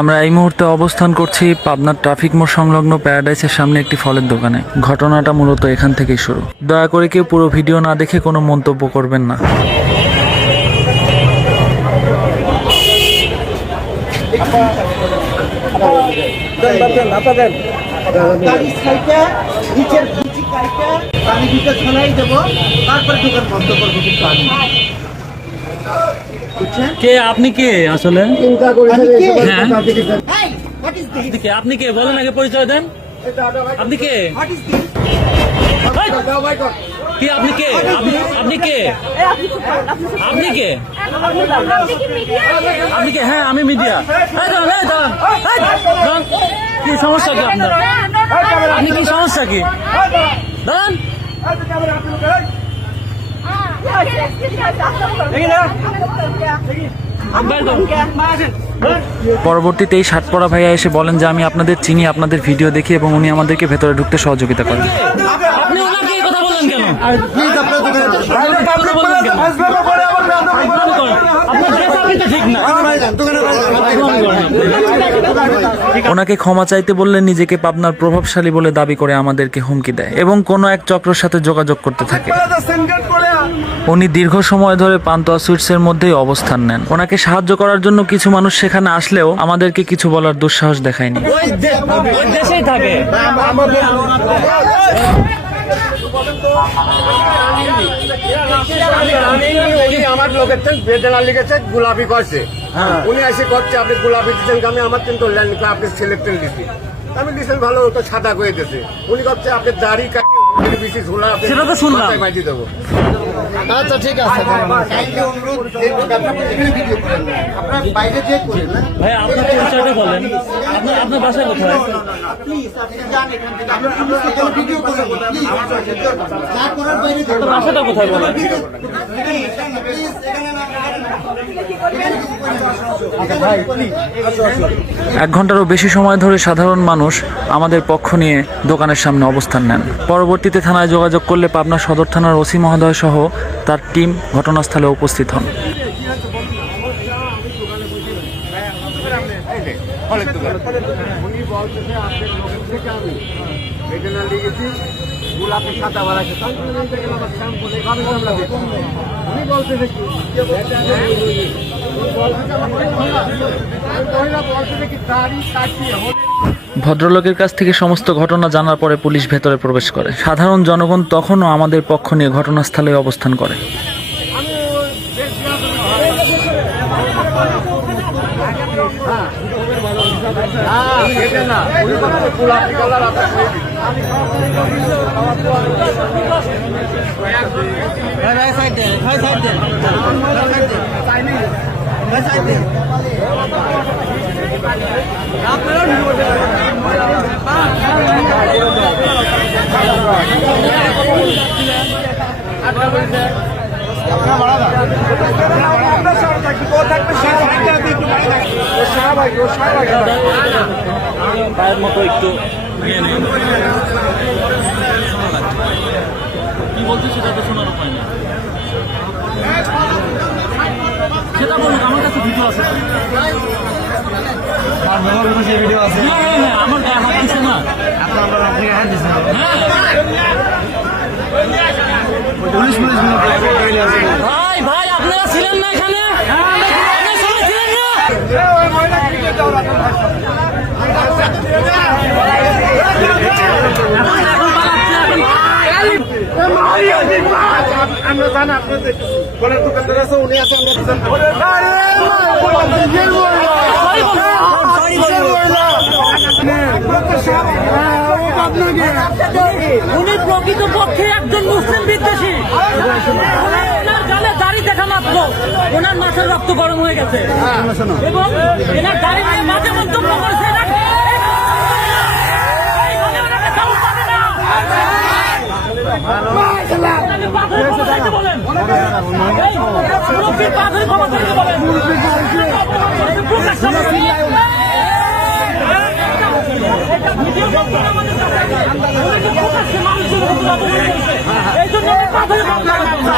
আমরা এই মুহূর্তে অবস্থান করছি পাবনার ট্রাফিক মোড় সংলগ্ন প্যারাডাইসের সামনে একটি ফলের দোকানে। ঘটনাটা মূলত এখান থেকেই শুরু। দয়া করে কেউ পুরো ভিডিও না দেখে কোনো মন্তব্য করবেন না। কে আপনি কে আসলে? আপনি কে বলেন, আগে পরিচয় দেন। আপনি কে? কি আপনি কে? আপনি কে? আপনি কে? আপনি কে? হ্যাঁ আমি মিডিয়া। কি সমস্যা কি আপনার? আপনি কি সমস্যা কি? দাঁড়ান। পরবর্তীতে এই শার্ট পরা ভাইয়া এসে বলেন যে আমি আপনাদের চিনি, আপনাদের ভিডিও দেখি, এবং উনি আমাদেরকে ভেতরে ঢুকতে সহযোগিতা করেন। ওনাকে ক্ষমা চাইতে বললে নিজেকে পাবনার প্রভাবশালী বলে দাবি করে আমাদেরকে হুমকি দেয় এবং কোনো এক চক্রের সাথে যোগাযোগ করতে থাকে। উনি দীর্ঘ সময় ধরে পান্তুয়া সুইটসের মধ্যেই অবস্থান নেন। ওনাকে সাহায্য করার জন্য কিছু মানুষ সেখানে আসলেও আমাদেরকে কিছু বলার দুঃসাহস দেখায়নি। আমার লোকের বেদনা লিখেছে গোলাপি করছে, উনি এসে করছে আপনি গোলাপি দিচ্ছেন, আমি আমার কিন্তু আপনি সিলেক্টেড দিচ্ছি, আমি দিচ্ছেন ভালো তো সাদা করে দিয়েছে, উনি করছে আপনি দাড়ি কাটি বেশি ঝোলা সেটা তো শুনলাম মাইটি দেবো। আচ্ছা ঠিক আছে, ভাই আপনার পরিচয়টা বলেন, আপনার বাসা কোথায়? বাসাটা কোথায় বলেন? এক ঘন্টারও বেশি সময় ধরে সাধারণ মানুষ আমাদের পক্ষ নিয়ে দোকানের সামনে অবস্থান নেন। পরবর্তীতে থানায় যোগাযোগ করলে পাবনা সদর থানার ওসি মহোদয় সহ তার টিম ঘটনাস্থলে উপস্থিত হন। ভদ্রলোকের কাছ থেকে সমস্ত ঘটনা জানার পরে পুলিশ ভেতরে প্রবেশ করে। সাধারণ জনগণ তখনও আমাদের পক্ষ নিয়ে ঘটনাস্থলে অবস্থান করে। পায়ের মতো একটু কি বলছি সেটা তো শোনার উপায় না, সেটা বলুন। আমার কাছে ভিডিও আছে, আমার গায়ে হাত দিচ্ছে না। ভাই ভাই আপনারা ছিলেন না এখানে? আমরা জানি আপনাদের ফলের দোকানদার আছে, উনি আছে, উনি প্রকৃতপক্ষে একজন মুসলিম বিদ্বেষী। ওনার গালে দাড়ি দেখা মাত্র ওনার মাথার রক্ত গরম হয়ে গেছে এবং এনার দাড়ি নিয়ে মাঝে মন্তব্য করেছে। ভিডিও করতে আমাদের কাছে উনি প্রকাশ্যে মানুষের উপর অপমান করেছে। এই জন্য আমি পাথরে মামলা করছি।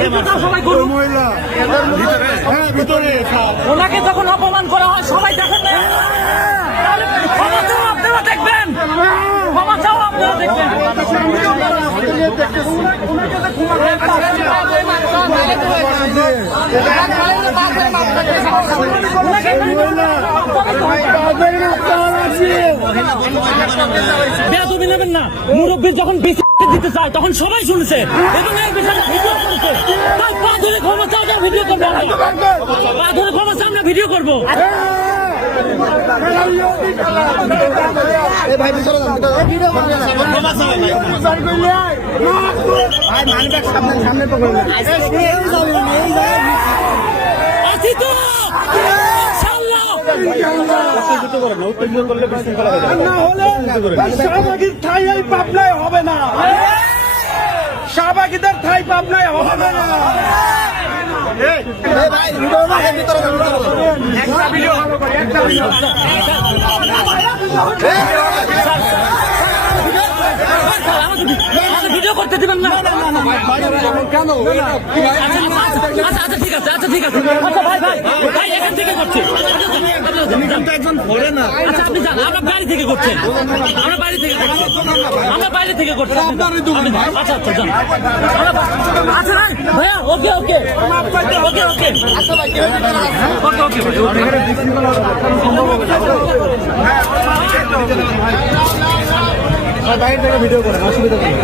দেখতে সবাই করুন। ওনাকে যখন অপমান করা হয় সবাই দেখেন না, তাহলে ক্ষমা চাও আপনারা দেখবেন, ক্ষমা চাও আপনারা দেখবেন। বেয়াদবি নেবেন না, মুরব্বী যখন বেশি দিতে চায় তখন সবাই শুনছে এবং এই বিষয়ে ভিডিও করেছে। তাই পা ধরে ক্ষমা চাও, ভিডিও করবো, পা ধরে ক্ষমা চাও, আমরা ভিডিও করবো। আছি তো শাহবাগীর ঠাই এই পাবনায় হবে না, শাহবাগীদের ঠাই পাবনায় হবে না। ভিডিও করতে দিবেন না? আচ্ছা আচ্ছা ঠিক আছে, আচ্ছা ঠিক আছে, আচ্ছা ভাই ভাই ভাই এখান থেকে করছে। আচ্ছা আপনি যান, আমরা বাড়ি থেকে করছেন, আমরা বাইরে থেকে করছি, আমরা বাইরে থেকে করছি। আচ্ছা আচ্ছা যান, আচ্ছা ভাই ভাইয়া ওকে ওকে ওকে ওকে ওকে ওকে বাইরে থেকে ভিডিও করেন, অসুবিধা নেই।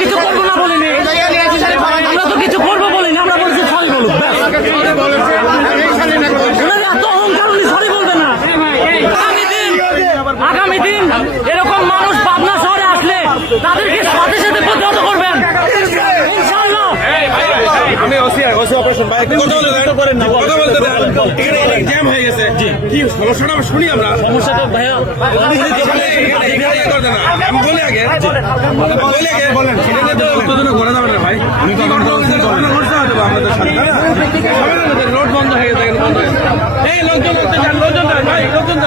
কিছু করবো না বলিনি, আমরা তো কিছু করবো বলিনি, আমরা বলছি সরি বলুন। এত অহংকার উনি সরি বলবে না। আগামী দিন এরকম মানুষ পাবনা শহরে আসলে তাদেরকে সাথে সাথে প্রতিহত করবেন ইনশাআল্লাহ। আমি ওসি অপারেশন ভাই কথা বলেন না, কথা বলতে দেন। এখানে অনেক জ্যাম হয়ে গেছে। কি সমস্যাটা শুনি আমরা। সমস্যাটা ভাইয়া আমি বলে আগে বলেন সেখানে তো উত্তেজনা ঘোরা যাবে না ভাই। আমি তো করতে হবে আমাদের সাথে রোড বন্ধ হয়ে গেছে, বন্ধ হয়ে গেছে। এই লোকজন লোকজন ভাই লোকজন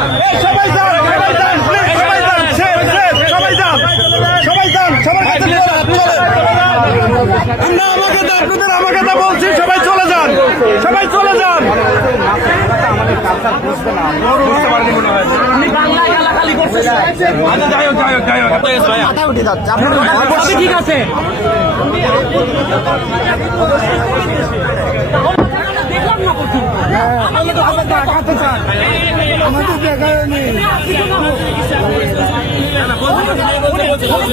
সবাই যান, সবাই যান, সবাই যান, সবাই যান, সবাই যান, সবাই আমরা আমাকে তা বলছি, সবাই চলে যান, সবাই চলে যান। বুঝতে পারিনি মনে হয়। উনি বাংলা গালাগালি করতেছে। আচ্ছা যাই হোক যাই হোক যাই হোক সবই ঠিক আছে। দেখলাম না প্রথম আমাদের দেখা নেই।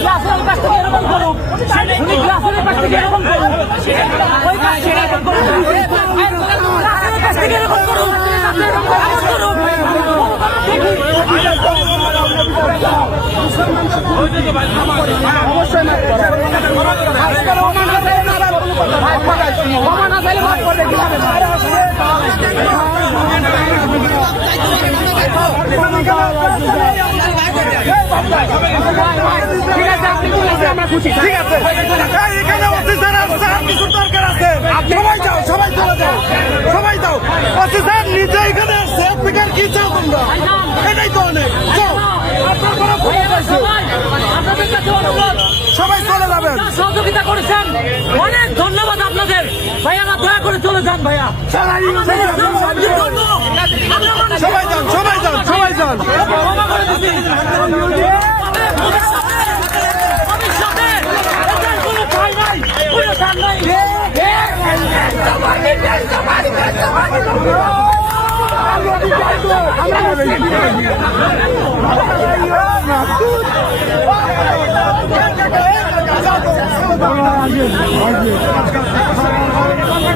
গ্লাসের কাছ থেকে এরকম করুন, উনি গ্লাসের কাছ থেকে এরকম করুন, ওই কাছ থেকে এরকম করুন, গ্লাসের কাছ থেকে এরকম করুন, ঠিক আছে, এখানে অফিসার আসছে, আর কিছু দরকার আছে। সবাই যাও, সবাই চলে যাও, সবাই যাও। অফিসার নিজে এখানে আসছে, স্পিকার কি চাও তোমরা? এটাই তো অনেক। সবাই চলে যাবেন। সহযোগিতা করেছেন, অনেক ধন্যবাদ আপনাদের। ভাইয়া না দয়া করে চলে যান ভাইয়া। সবাই যান, সবাই যান, সবাই যান। ক্ষমা করে দিচ্ছি। কোনো ঠাঁই নাই, কোনো ঠাঁই নাই।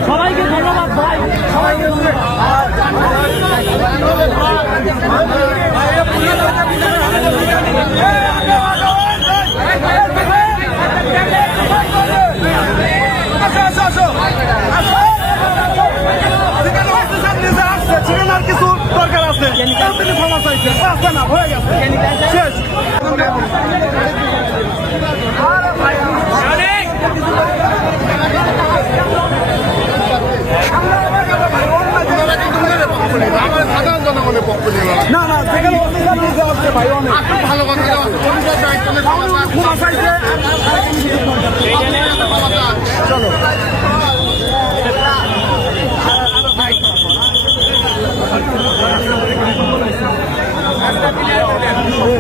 সবাইকে ধন্যবাদ ভাই, সবাইকে ধন্যবাদ। কিছু দরকার আছে না হয়ে গেছে শেষ না না সেখানে অফিসার নিজে আসছে ভাই অনেক ভালো কথা চলো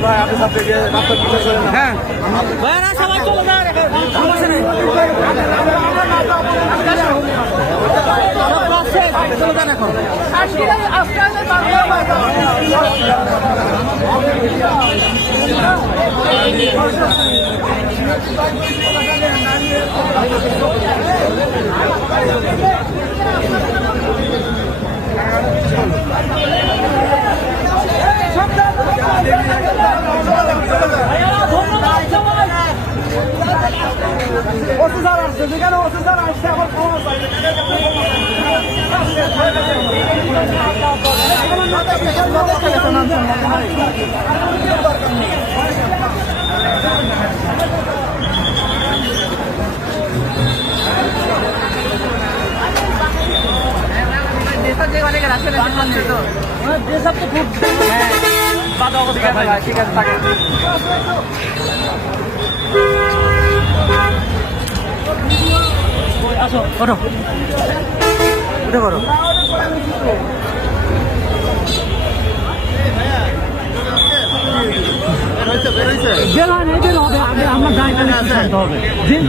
ভাই আপনি সাথে গিয়ে রাস্তা পিছিয়ে চলে না হ্যাঁ ভাইরা সবাই চলে যান সমস্যা নেই চলে যান এখন অফিসার আসছে যেখানে অফিসার আসছে আবার খাওয়া ঠিক আছে থাকে আসো ওঠো উঠে পড়ো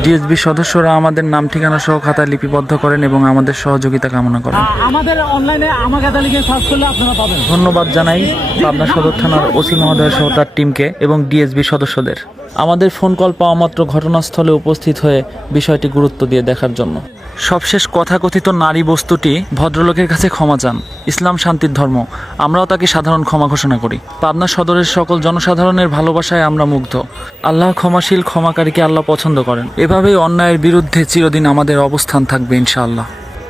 ডিএসবি সদস্যরা আমাদের নাম ঠিকানা সহ খাতা লিপিবদ্ধ করেন এবং আমাদের সহযোগিতা কামনা করেন। আমাদের অনলাইনে আমার খাতা লিখে সার্চ করলে আপনারা পাবেন। ধন্যবাদ জানাই পাবনা সদর থানার ওসি মহোদয় সহ তার টিমকে এবং ডিএসবি সদস্যদের আমাদের ফোন কল পাওয়া মাত্র ঘটনাস্থলে উপস্থিত হয়ে বিষয়টি গুরুত্ব দিয়ে দেখার জন্য। সবশেষ কথাকথিত নারী বস্তুটি ভদ্রলোকের কাছে ক্ষমা চান। ইসলাম শান্তির ধর্ম, আমরাও তাকে সাধারণ ক্ষমা ঘোষণা করি। পাবনা সদরের সকল জনসাধারণের ভালোবাসায় আমরা মুগ্ধ। আল্লাহ ক্ষমাশীল, ক্ষমাকারীকে আল্লাহ পছন্দ করেন। এভাবেই অন্যায়ের বিরুদ্ধে চিরদিন আমাদের অবস্থান থাকবে ইনশাআল্লাহ।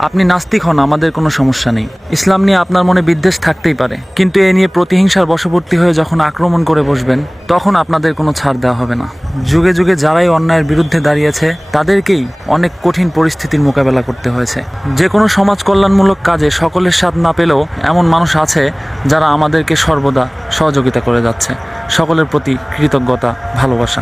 আপনি নাস্তিক হন, আমাদের কোনো সমস্যা নেই। ইসলাম নিয়ে আপনার মনে বিদ্বেষ থাকতেই পারে, কিন্তু এ নিয়ে প্রতিহিংসার বশবর্তী হয়ে যখন আক্রমণ করে বসবেন তখন আপনাদের কোনো ছাড় দেওয়া হবে না। যুগে যুগে যারাই অন্যায়ের বিরুদ্ধে দাঁড়িয়েছে তাদেরকেই অনেক কঠিন পরিস্থিতির মোকাবেলা করতে হয়েছে। যে কোনো সমাজ কল্যাণমূলক কাজে সকলের সাথ না পেলেও এমন মানুষ আছে যারা আমাদেরকে সর্বদা সহযোগিতা করে যাচ্ছে। সকলের প্রতি কৃতজ্ঞতা, ভালোবাসা।